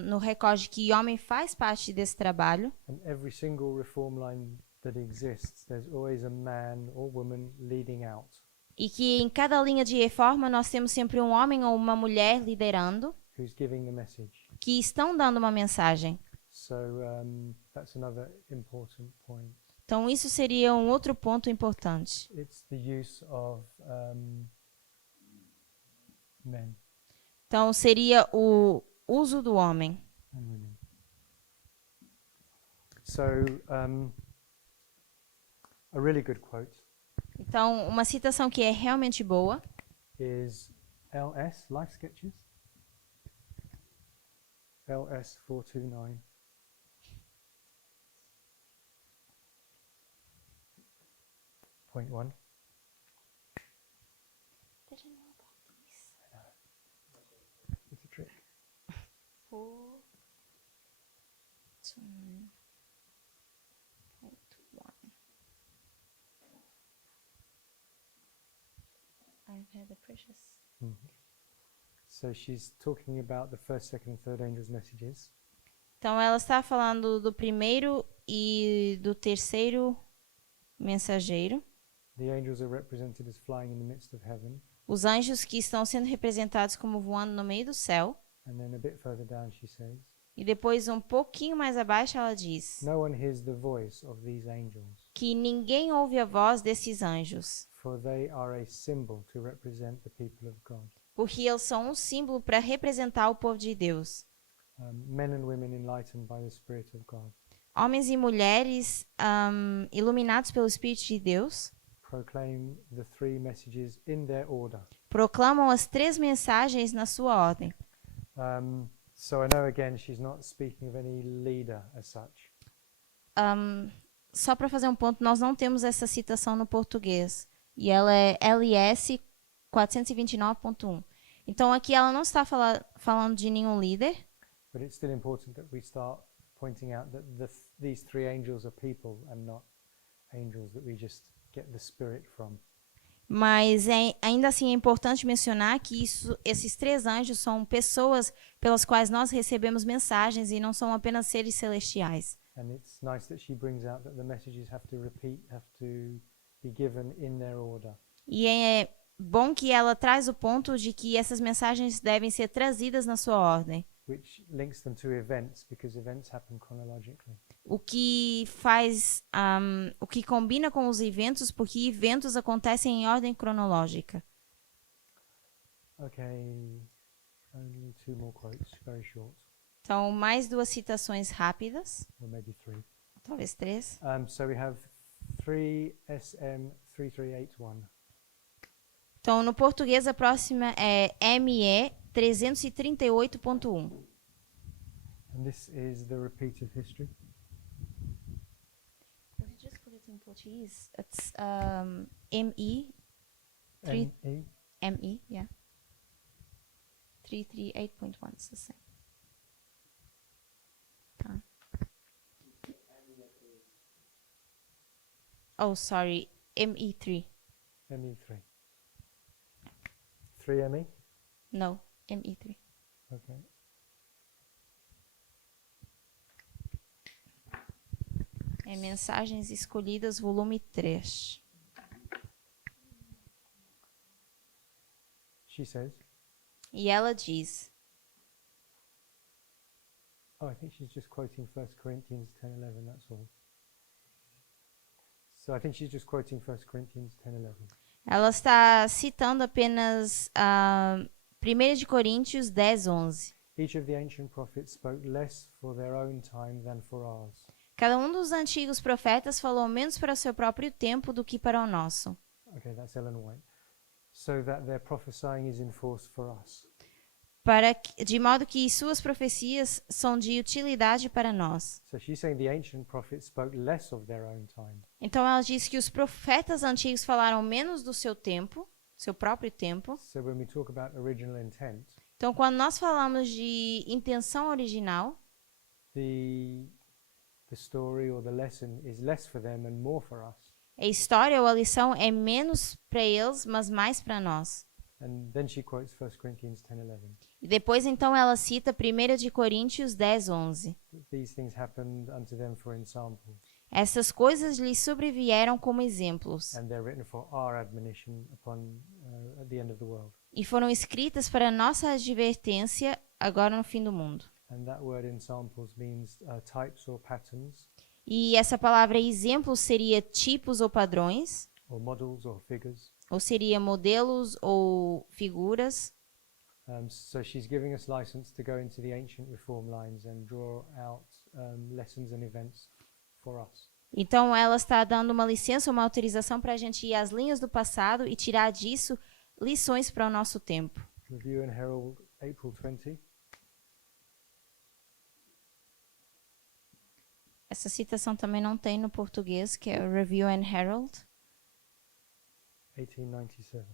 no recorde que homem faz parte desse trabalho, and every single reform line that exists, there's always a man or woman leading out. e que em cada linha de reforma nós temos sempre um homem ou uma mulher liderando, Who's giving the message. que estão dando uma mensagem. So that's another important point. Então, isso seria um outro ponto importante. It's the use of men Então, seria o uso do homem. and women. So a really good quote Então, uma citação que é realmente boa is LS Life Sketches. LS 429. Point 1. It's a trick. So she's talking about the first, second, and third angels' messages. Então, ela está falando do primeiro e do terceiro mensageiro. The angels are represented as flying in the midst of heaven. Os anjos que estão sendo representados como voando no meio do céu. And then a bit further down she says, E depois, um pouquinho mais abaixo, ela diz no one hears the voice of these angels, que ninguém ouve a voz desses anjos, for they are a symbol to represent the people of God. porque eles são um símbolo para representar o povo de Deus. Men and women enlightened by the Spirit of God Homens e mulheres iluminados pelo Espírito de Deus proclaim the three messages in their order. proclamam as 3 mensagens na sua ordem. So I know again she's not speaking of any leader as such. Só para fazer um ponto, nós não temos essa citação no português. E ela é LS 429.1. Então aqui ela não está falando de nenhum líder, But it's still important that we start pointing out that these three angels are people and not angels that we just get the spirit from. mas ainda assim é importante mencionar que esses 3 anjos são pessoas pelas quais nós recebemos mensagens e não são apenas seres celestiais. And it's nice that she brings out that the messages have to be given in their order. E é bom que ela traz o ponto de que essas mensagens devem ser trazidas na sua ordem. which links them to events because events happen chronologically. O que o que combina com os eventos, porque eventos acontecem em ordem cronológica. Okay, only 2 more quotes, very short, Então, mais 2 citações rápidas, or maybe 3. talvez 3. So we have 3 SM 3381. Então, no português, a próxima é ME 338.1. And this is the repeat of history. Let me just put it in Portuguese. It's ME, NE. ME, yeah. 338.1, it's the same. Tá. Oh, sorry, ME3. ME3. 3ME? No, ME3. Okay. É Mensagens Escolhidas, volume 3. She says, E ela diz, I think she's just quoting 1 Corinthians 10:11, that's all. So I think she's just quoting 1 Corinthians 10:11. ela está citando apenas 1 de Coríntios 10:11. Each of the ancient prophets spoke less for their own time than for ours. Cada um dos antigos profetas falou menos para o seu próprio tempo do que para o nosso, Okay, that's Ellen White. So that their prophesying is in force for us. de modo que suas profecias são de utilidade para nós. So she's saying the ancient prophets spoke less of their own time. Então ela diz que os profetas antigos falaram menos do seu tempo, seu próprio tempo. So when we talk about original intent, Então quando nós falamos de intenção original, the story or the lesson is less for them and more for us. a história ou a lição é menos para eles, mas mais para nós. And then she quotes 1 Corinthians 10:11. E depois então ela cita 1 de Coríntios 10:11. These things happened unto them for examples, Essas coisas lhes sobrevieram como exemplos and they're written for our admonition upon at the end of the world. e foram escritas para nossa advertência agora no fim do mundo. And that word examples means types or patterns, E essa palavra exemplo seria tipos ou padrões, or models or figures. ou seria modelos ou figuras. So she's giving us license to go into the ancient reform lines and draw out lessons and events for us. Então ela está dando uma licença, uma autorização para a gente ir às linhas do passado e tirar disso lições para o nosso tempo. Review and Herald, April 20. Essa citação também não tem no português, que é o Review and Herald. 1897.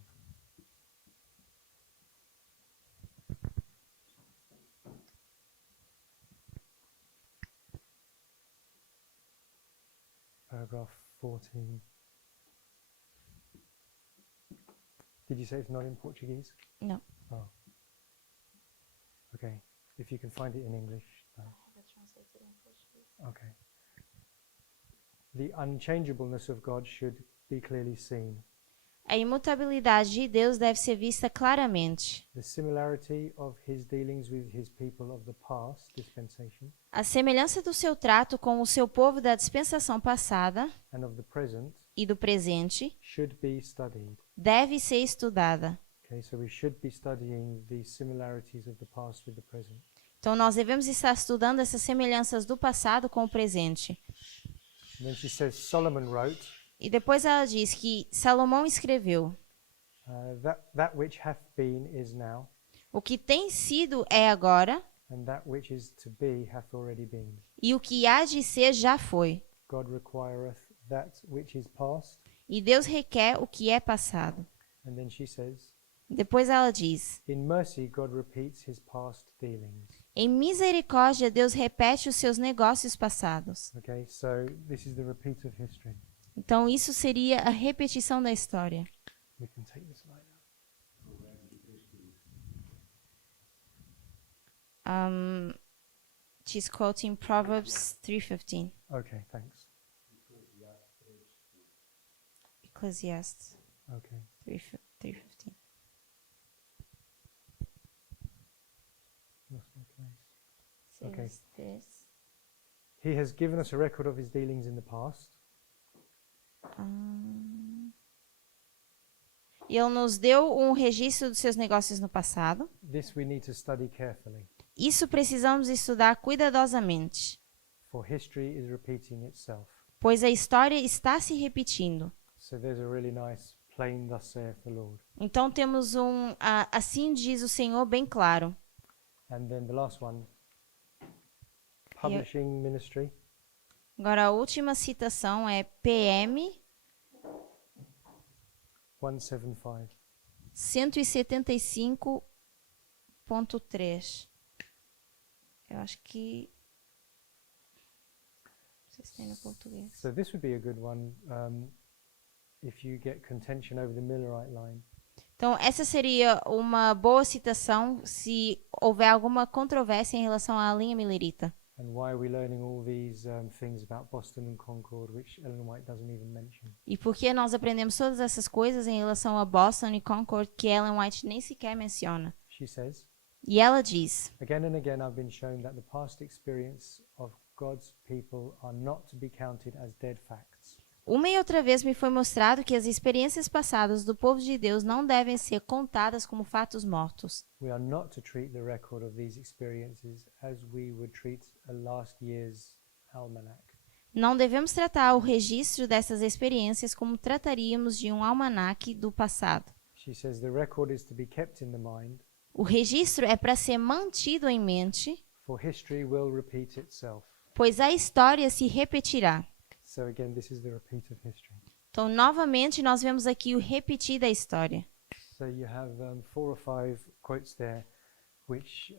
Paragraph 14. Did you say it's not in Portuguese? No. Oh. Okay. If you can find it in English. Okay. The unchangeableness of God should be clearly seen. A imutabilidade de Deus deve ser vista claramente. The similarity of his dealings with his people of the past dispensation A semelhança do seu trato com o seu povo da dispensação passada and of the present e do presente should be studied. deve ser estudada. Okay, so we should be studying the similarities of the past with the present. Então nós devemos estar estudando essas semelhanças do passado com o presente. And then she says Solomon wrote, E depois ela diz que Salomão escreveu: that which hath been is now, o que tem sido é agora, and that which is to be hath already been. e o que há de ser já foi. God requireth that which is past. E Deus requer o que é passado. And then she says, Depois ela diz: in mercy God repeats his past dealings. em misericórdia, Deus repete os seus negócios passados. Okay, so this is the repeat of history. Então, isso seria a repetição da história. We can take this line out. She's quoting Proverbs 3:15. Okay, thanks. Ecclesiastes Okay. 3:15. Estes. He has given us a record of his dealings in the past, E ele nos deu um registro dos seus negócios no passado. this we need to study carefully, Isso precisamos estudar cuidadosamente, for history is repeating itself. pois a história está se repetindo. So there's a really nice plain thus saith the Lord. Então temos assim diz o Senhor bem claro. And then the last one, publishing ministry, Agora a última citação é PM 175. 175.3. Eu acho que vocês têm no português. So this would be a good one if you get contention over the Millerite line. Então, essa seria uma boa citação se houver alguma controvérsia em relação à linha milerita. And why are we learning all these things about Boston and Concord, which Ellen White doesn't even mention? E por que nós aprendemos todas essas coisas em relação a Boston e Concord que Ellen White nem sequer menciona? She says, E ela diz: again and again I've been shown that the past experience of God's people are not to be counted as dead facts. uma e outra vez me foi mostrado que as experiências passadas do povo de Deus não devem ser contadas como fatos mortos. We are not to treat the record of these experiences as we would treat a last year's almanac. Não devemos tratar o registro dessas experiências como trataríamos de um almanaque do passado. She says the record is to be kept in the mind, O registro é para ser mantido em mente, for history will repeat itself. pois a história se repetirá. So again, this is the repeat of history. Então, novamente, nós vemos aqui o repetir da história. So you have 4 or 5 quotes there, which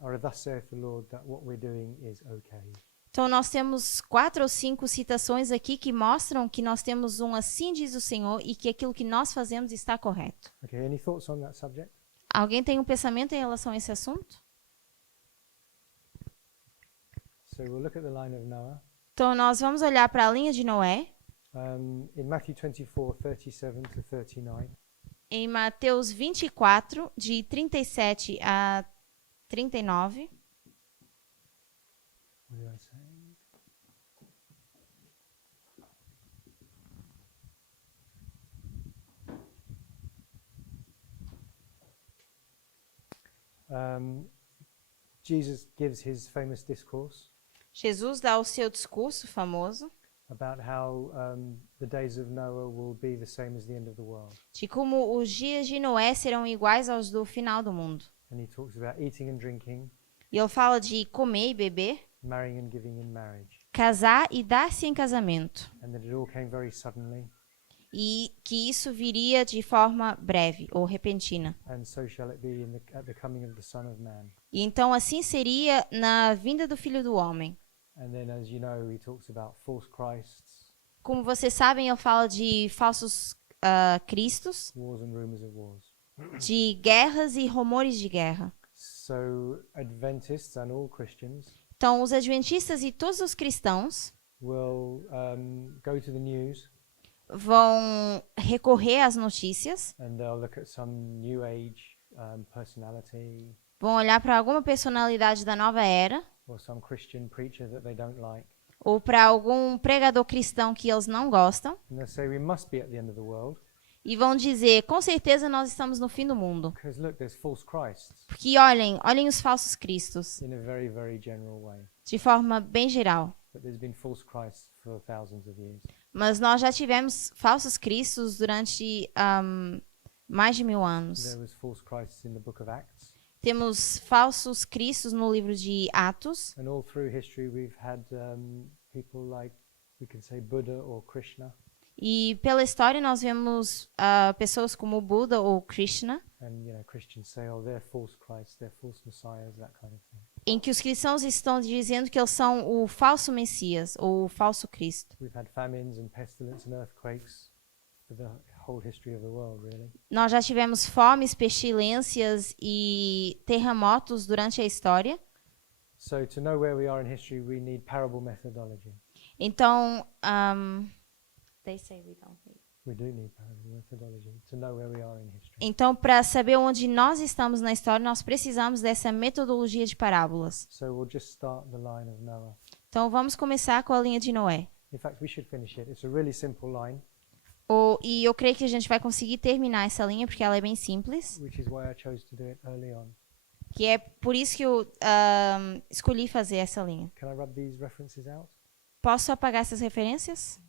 are thus saith the Lord that what we're doing is okay. Então, nós temos 4 ou 5 citações aqui que mostram que nós temos um assim diz o Senhor e que aquilo que nós fazemos está correto. Okay, any thoughts on that subject? Alguém tem um pensamento em relação a esse assunto? So we'll look at the line of Noah. Então, nós vamos olhar para a linha de Noé, In Matthew 24, 37 to 39. em Mateus 24, de 37 a 39. What did I say? Jesus gives his famous discourse Jesus dá o seu discurso famoso about how the days of Noah will be the same as the end of the world. de como os dias de Noé serão iguais aos do final do mundo. And he talks about eating and drinking, E ele fala de comer e beber, marrying and giving in marriage, casar e dar-se em casamento. and that it all came very suddenly, E que isso viria de forma breve ou repentina. and so shall it be at the coming of the Son of Man. E então assim seria na vinda do Filho do Homem. And then, as you know, he talks about false Christs, Como vocês sabem, ele fala de falsos cristos, wars and rumors of wars. de guerras e rumores de guerra. So Adventists and all Christians Então, os adventistas e todos os cristãos will go to the news vão recorrer às notícias, and they'll look at some new age personality vão olhar para alguma personalidade da nova era or some Christian preacher that they don't like, ou para algum pregador cristão que eles não gostam and they'll say we must be at the end of the world e vão dizer, com certeza nós estamos no fim do mundo. because look, there's false Christs Porque olhem os falsos cristos, in a very, very general way. de forma bem geral. But there's been false Christs for thousands of years. Mas nós já tivemos falsos cristos durante mais de 1000 anos. There was false Christs in the book of Acts, Temos falsos cristos no livro de Atos. and all through history we've had people like, we can say, Buddha or Krishna, E pela história nós vemos pessoas como Buda ou Krishna, and Christians say, oh, they're false Christs, they're false messiahs, that kind of thing. em que os cristãos estão dizendo que eles são o falso Messias ou o falso Cristo. We've had famines and pestilence and earthquakes for the whole history of the world, really. Nós já tivemos fomes, pestilências e terremotos durante a história. So to know where we are in history, we need parable methodology. Então, they say we don't need. We do need parallel methodology to know where we are in history. Então, para saber onde nós estamos na história, nós precisamos dessa metodologia de parábolas. So we'll just start the line of Noah. Então, vamos começar com a linha de Noé. In fact, we should finish it. It's a really simple line, E eu creio que a gente vai conseguir terminar essa linha, porque ela é bem simples. which is why I chose to do it early on. Que é por isso que eu escolhi fazer essa linha. Can I rub these references out? Posso apagar essas referências?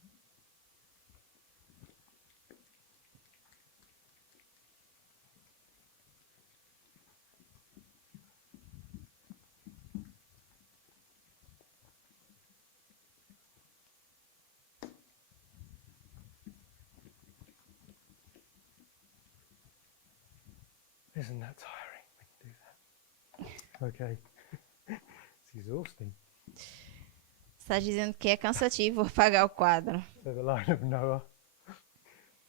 Isn't that tiring when you do that? Okay. It's exhausting. Está dizendo que é cansativo apagar o quadro. So the line of Noah.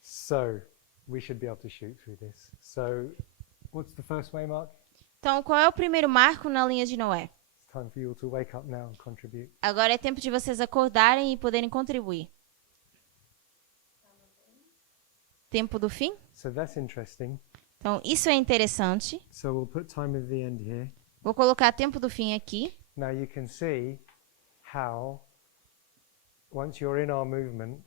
So we should be able to shoot through this. So what's the first way, Mark? Então, qual é o primeiro marco na linha de Noé? It's time for you all to wake up now and contribute. Agora é tempo de vocês acordarem e poderem contribuir. Tempo do fim? So that's interesting. Então, isso é interessante. So we'll put time of the end here. Vou colocar tempo do fim aqui. Now you can see how once you're in our movement,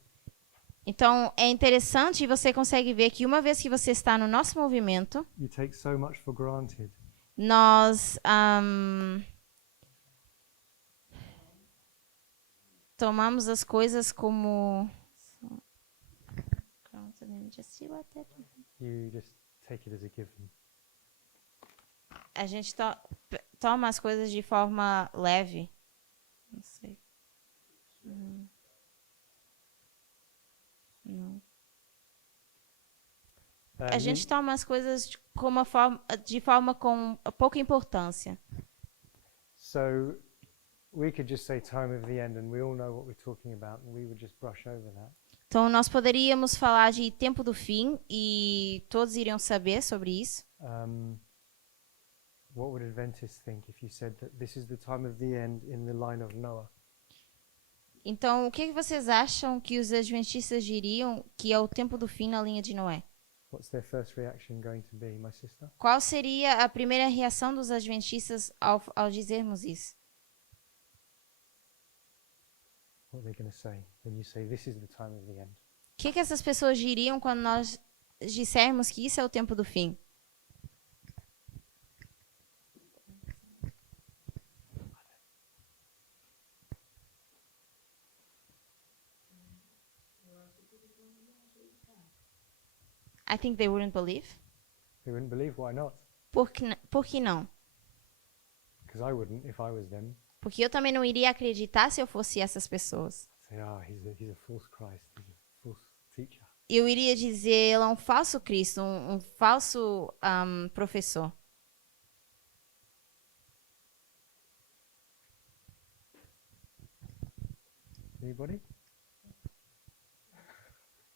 Então, é interessante e você consegue ver que uma vez que você está no nosso movimento, you take so much for granted. nós tomamos as coisas como... You just take it as a given. A gente toma as coisas de forma leve. Não sei. Não. A gente toma as coisas de forma com pouca importância. So we could just say time of the end and we all know what we're talking about and we would just brush over that. Então, nós poderíamos falar de tempo do fim e todos iriam saber sobre isso. What would Adventists think if you said that this is the time of the end in the line of Noah? Então, o que vocês acham que os adventistas diriam que é o tempo do fim na linha de Noé? What's their first reaction going to be, my sister? Qual seria a primeira reação dos adventistas ao dizermos isso? What are they going to say when you say this is the time of the end? O que essas pessoas diriam quando nós dissermos que isso é o tempo do fim? I think they wouldn't believe. They wouldn't believe. Why not? Por que não? Because I wouldn't if I was them. Porque eu também não iria acreditar se eu fosse essas pessoas. Say, he's a false Christ. He's a false teacher. Eu iria dizer, ele é um falso Cristo, um falso professor. Anybody?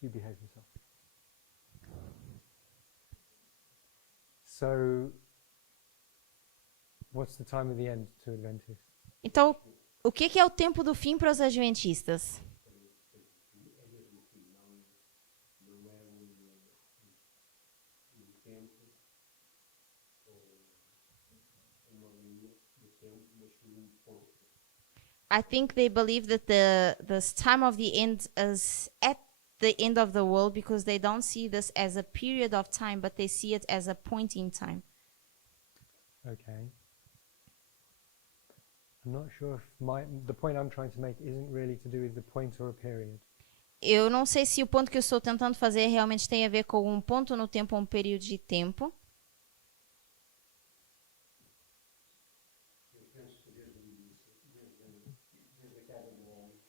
You behave yourself. So, what's the time of the end to Adventists? Então, o que é o tempo do fim para os adventistas? I think they believe that the time of the end is at the end of the world because they don't see this as a period of time, but they see it as a point in time. Okay. I'm not sure if the point I'm trying to make isn't really to do with the point or a period. Eu não sei se o ponto que eu estou tentando fazer realmente tem a ver com um ponto no tempo ou um período de tempo. Eu penso que desde o início, desde a queda do homem,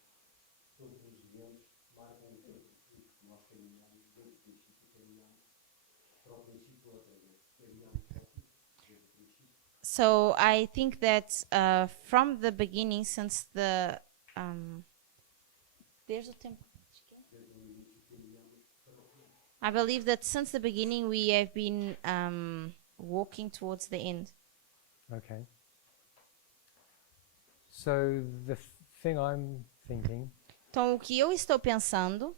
todos os eventos marcam o tempo do fim. Nós caminhamos, desde o princípio caminhamos para o princípio outra vez. Caminhamos para o fim, desde o princípio. So I think that from the beginning, since desde o tempo, I believe that since the beginning we have been walking towards the end. Okay. So the thing I'm thinking Então o que eu estou pensando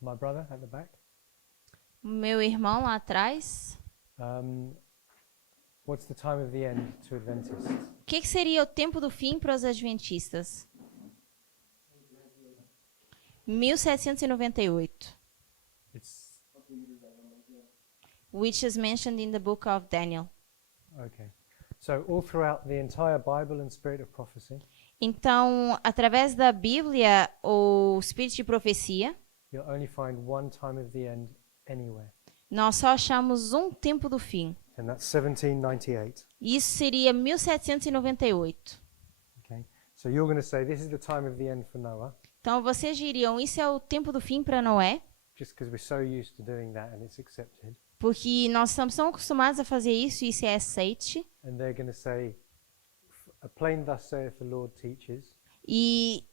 My brother at the back. Meu irmão lá atrás. What's the time of the end to Adventists? O que seria o tempo do fim para os adventistas? 1798. It's Which is mentioned in the book of Daniel. okay. So all throughout the entire Bible and Spirit of Prophecy, Então, através da Bíblia, o Espírito de Profecia, you'll only find one time of the end anywhere, nós só achamos um tempo do fim. and that's 1798. Isso seria 1798. Okay. So you're going to say this is the time of the end for Noah, Então, vocês diriam, isso é o tempo do fim para Noé? just because we're so used to doing that and it's accepted. Porque nós estamos tão acostumados a fazer isso e isso é aceite. And they're going to say, a plain thus saith the Lord teaches, E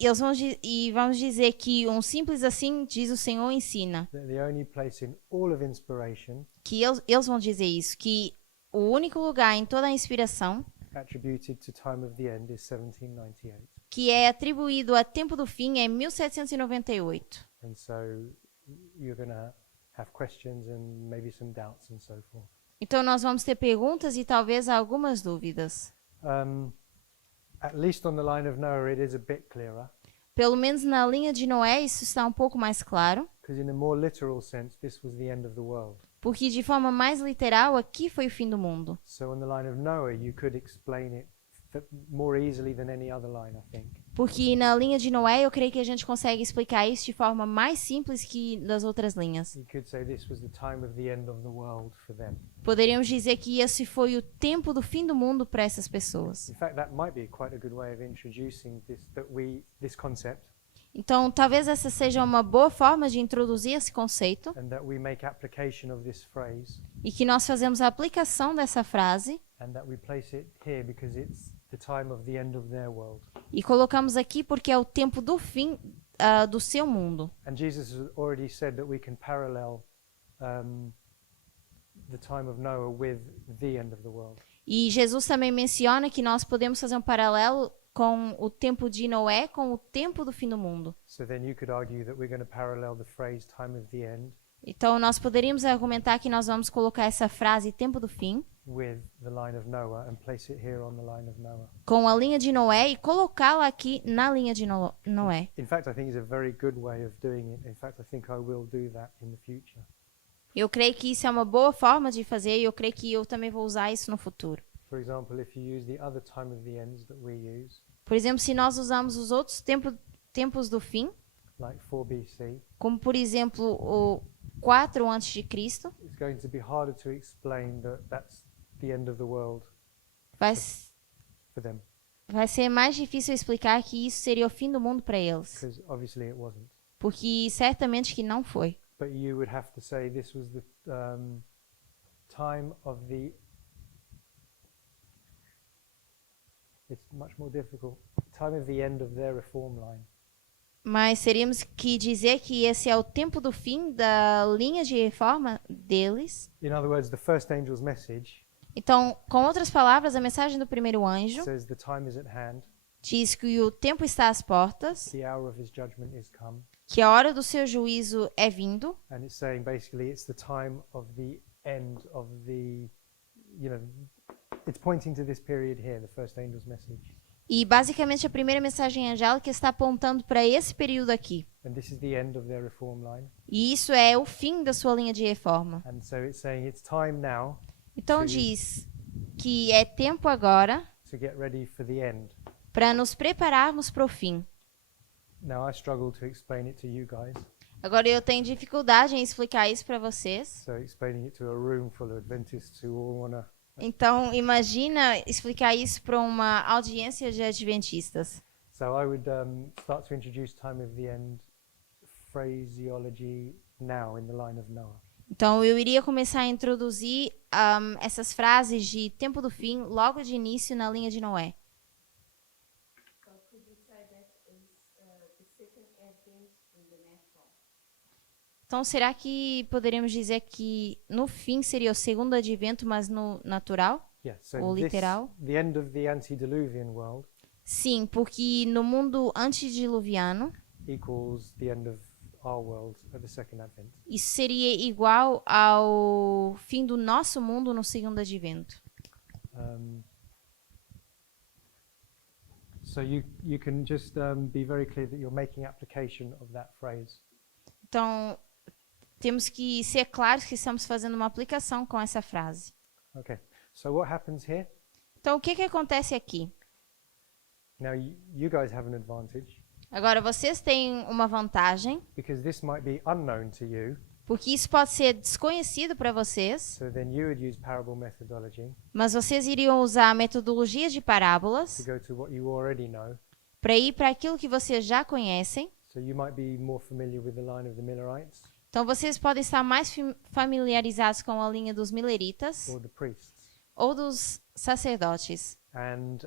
eles vamos dizer que um simples assim diz o Senhor ensina. that the only place in all of inspiration Que eles vão dizer isso, que o único lugar em toda a inspiração attributed to time of the end is 1798. que é atribuído a tempo do fim é 1798. And so you're going to have questions and maybe some doubts and so forth. Então nós vamos ter perguntas e talvez algumas dúvidas. At least on the line of Noah, it is a bit clearer, Pelo menos na linha de Noé isso está um pouco mais claro, because in a more literal sense, this was the end of the world. porque de forma mais literal aqui foi o fim do mundo. So on the line of Noah, you could explain it more easily than any other line, I think. Porque na linha de Noé eu creio que a gente consegue explicar isso de forma mais simples que das outras linhas. You could say this was the time of the end of the world for them. Poderíamos dizer que esse foi o tempo do fim do mundo para essas pessoas. In fact, that might be quite a good way of introducing this concept, Então, talvez essa seja uma boa forma de introduzir esse conceito and that we make application of this phrase, e que nós fazemos a aplicação dessa frase and that we place it here because it's the time of the end of their world. e colocamos aqui porque é o tempo do fim do seu mundo. And Jesus has already said that we can parallel the time of Noah with the end of the world. E Jesus também menciona que nós podemos fazer um paralelo com o tempo de Noé com o tempo do fim do mundo. So then you could argue that we're going to parallel the phrase time of the end Então, nós poderíamos argumentar que nós vamos colocar essa frase tempo do fim with the line of Noah and place it here on the line of Noah. com a linha de Noé e colocá-la aqui na linha de Noé. In fact, I think it's a very good way of doing it. In fact, I think I will do that in the future. Eu creio que isso é uma boa forma de fazer e eu creio que eu também vou usar isso no futuro. For example, if you use the other time of the ends that we use, Por exemplo, se nós usamos os outros tempos do fim, like 4 BC, como por exemplo o 4 a.C., it's going to be harder to explain that that's the end of the world vai, for them, vai ser mais difícil explicar que isso seria o fim do mundo para eles, because obviously it wasn't. porque certamente que não foi. But you would have to say this was the time of the. It's much more difficult. Time of the end of their reform line. Mas teríamos que dizer que esse é o tempo do fim da linha de reforma deles. In other words, the first angel's message Então, com outras palavras, a mensagem do primeiro anjo says the time is at hand, diz que o tempo está às portas, the hour of his judgment is come, que a hora do seu juízo é vindo, and it's saying basically it's the time of the end of the, it's pointing to this period here, the first angel's message. e basicamente a primeira mensagem angélica está apontando para esse período aqui. And this is the end of their reform line. E isso é o fim da sua linha de reforma. And so it's saying it's time now Então Sim. diz que é tempo agora to get ready for the end. para nos prepararmos para o fim. Now I struggle to explain it to you guys. Agora eu tenho dificuldade em explicar isso para vocês. So explaining it to a room full of Adventists who all want to. Então imagina explicar isso para uma audiência de adventistas. So I would start to introduce time of the end phraseology now in the line of Noah. Então eu iria começar a introduzir essas frases de tempo do fim logo de início na linha de Noé. So could we say that is the second advent in the natural? Então será que poderíamos dizer que no fim seria o segundo advento, mas no natural? Yeah. So Ou literal? the end of the antediluvian world Sim, porque no mundo antediluviano equals the end of our world at the second advent. Isso seria igual ao fim do nosso mundo no segundo advento. So you can just be very clear that you're making application of that phrase. Então, temos que ser claros que estamos fazendo uma aplicação com essa frase. Okay. So what happens here? Então, o que acontece aqui? Now you guys have an advantage Agora, vocês têm uma vantagem, because this might be unknown to you. porque isso pode ser desconhecido para vocês, So then you would use parable methodology mas vocês iriam usar metodologias de to parábolas go to what you already know. para ir para aquilo que vocês já conhecem. So you might be more familiar with the line of the Millerites Então, vocês podem estar mais familiarizados com a linha dos mileritas or the priests. ou dos sacerdotes. And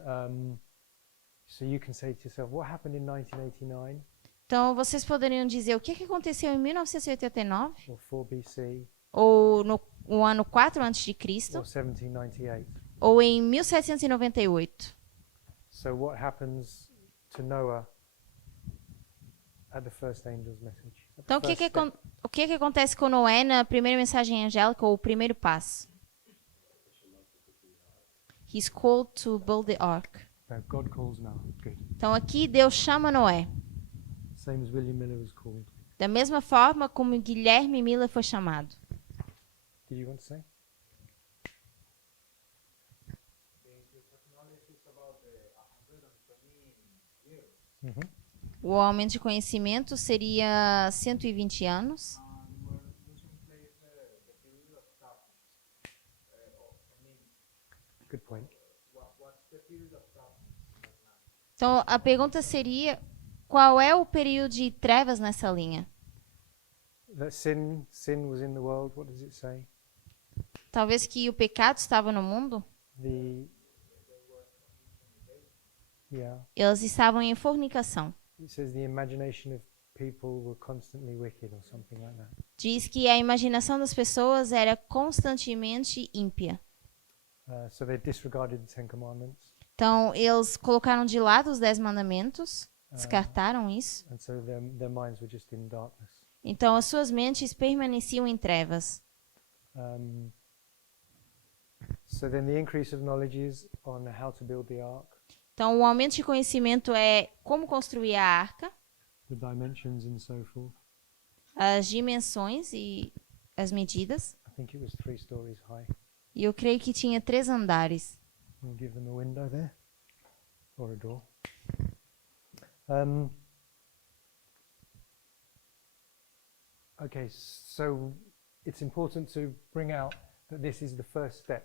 so you can say to yourself, what happened in 1989 Então, vocês poderiam dizer o que aconteceu em 1989 or 4 BC ou no ano 4 a.C. or 1798? ou em 1798. So what happens to Noah at the first angel's message? At the Então, first step? o que acontece com Noé na primeira mensagem angélica ou o primeiro passo? He's called to build the ark. No, God calls Noah. Good. Então, aqui Deus chama Noé. Same as William Miller was called. Da mesma forma como Guilherme Miller foi chamado. Did you want to say? Mm-hmm. O aumento de conhecimento seria 120 anos. Good point. Então, a pergunta seria, qual é o período de trevas nessa linha? That sin was in the world. What does it say? Talvez que o pecado estava no mundo? Yeah. Eles estavam em fornicação. It says the imagination of people were constantly wicked or something like that. Diz que a imaginação das pessoas era constantemente ímpia. So they disregarded the Ten Commandments, Então, eles colocaram de lado os 10 mandamentos, descartaram isso. and so their minds were just in darkness. Então, as suas mentes permaneciam em trevas. So then the increase of knowledge is on how to build the ark, Então, o aumento de conhecimento é como construir a arca, the dimensions and so forth. as dimensões e as medidas. I think it was 3 stories high. E eu creio que tinha 3 andares. We'll give them a window there, or a door. Okay, so it's important to bring out that this is the first step,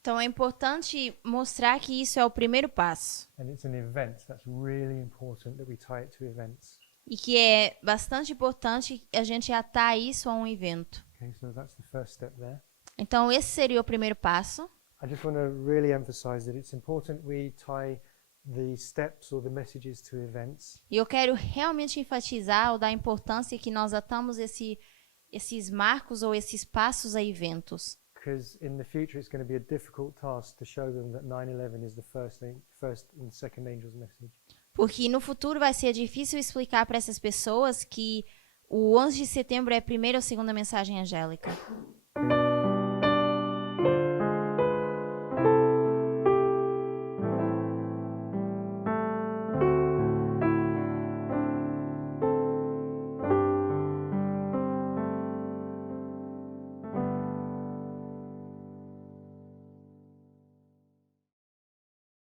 Então, é importante mostrar que isso é o primeiro passo. and it's an event. That's really important that we tie it to events. E que é bastante importante a gente atar isso a um evento. Okay, so that's the first step there. Então, esse seria o primeiro passo. I just want to really emphasize that it's important we tie the steps or the messages to events, E eu quero realmente enfatizar ou dar importância que nós atamos esses marcos ou esses passos a eventos. because in the future it's going to be a difficult task to show them that 9/11 is the first and second angel's message. Porque no futuro vai ser difícil explicar para essas pessoas que o 11 de setembro é a primeira ou segunda mensagem angélica.